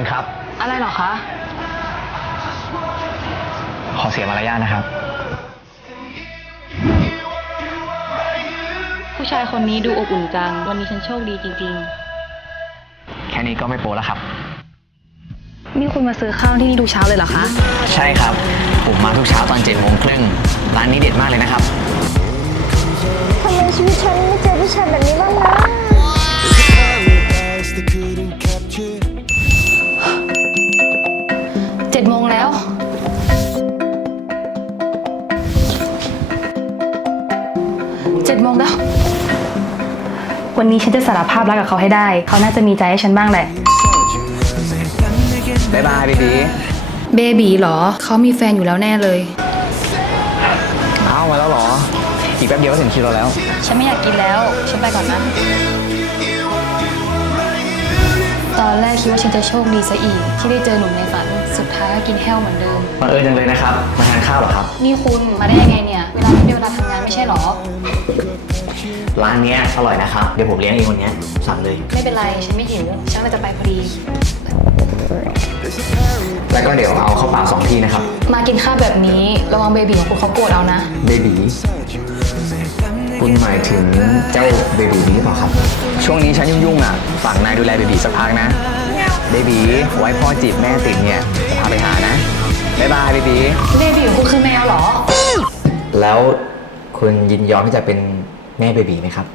คุณครับ อะไรเหรอคะ ขอเสียมารยาทนะครับ ผู้ชายคนนี้ดูอบอุ่นจัง วันนี้ฉันโชคดีจริง แค่นี้ก็ไม่โปรแล้วครับ ๆ นี่คุณมาซื้อข้าวที่นี่ดูเช้าเลยเหรอคะ ใช่ครับ ผมมาทุกเช้าตอนเจ็ดโมงครึ่งร้านนี้เด็ดมากเลยนะครับ ทำไมชีวิตฉันไม่เจอผู้ชายแบบนี้ เจ็ดโมงแล้ว วันนี้ฉันจะสารภาพรักกับเขาให้ได้ เขาน่าจะมีใจให้ฉันบ้างแหละ บ๊ายบายบีบีเบบีเหรอ เขามีแฟนอยู่แล้วแน่เลย เอ้ามาแล้วเหรอ อีกแป๊บเดียวก็ถึงคิวเราแล้ว ฉันไม่อยากกินแล้ว ฉันไปก่อนนะ ตอนแรกคิดว่าฉันจะโชคดีซะอีก ที่ได้เจอหนุ่มในฝัน สุดท้ายก็กินแห้วเหมือนเดิม มาเอิญจังเลยนะครับ มาทานข้าวเหรอครับ นี่คุณมาได้ยังไงเนี่ย เวลาไม่เป็นเวลาทำงาน ไม่ใช่หรอ ร้านเนี้ยอร่อยนะครับ เดี๋ยวผมเลี้ยงเองวันเนี้ยสั่งเลย ไม่เป็นไร ฉันไม่หิว ฉันก็จะไปพอดี แล้วก็เดี๋ยวเอาข้าวเปล่าสองที่นะครับ มากินข้าวแบบนี้ระวังเบบีของคุณเขาโกรธเอานะ เบบีคุณหมายถึงเจ้าเบบีนี้หรือเปล่าครับ ช่วงนี้ฉันยุ่งๆอะฝากนายดูแลเบบีสักพักนะ เบบีไว้พ่อจีบแม่ติดเนี่ยจะพาไปหานะ บ๊ายบายเบบีเบบีของคุณคือแมวเหรอ แล้ว คุณยินยอมที่จะเป็นแม่เบบีไหมครับ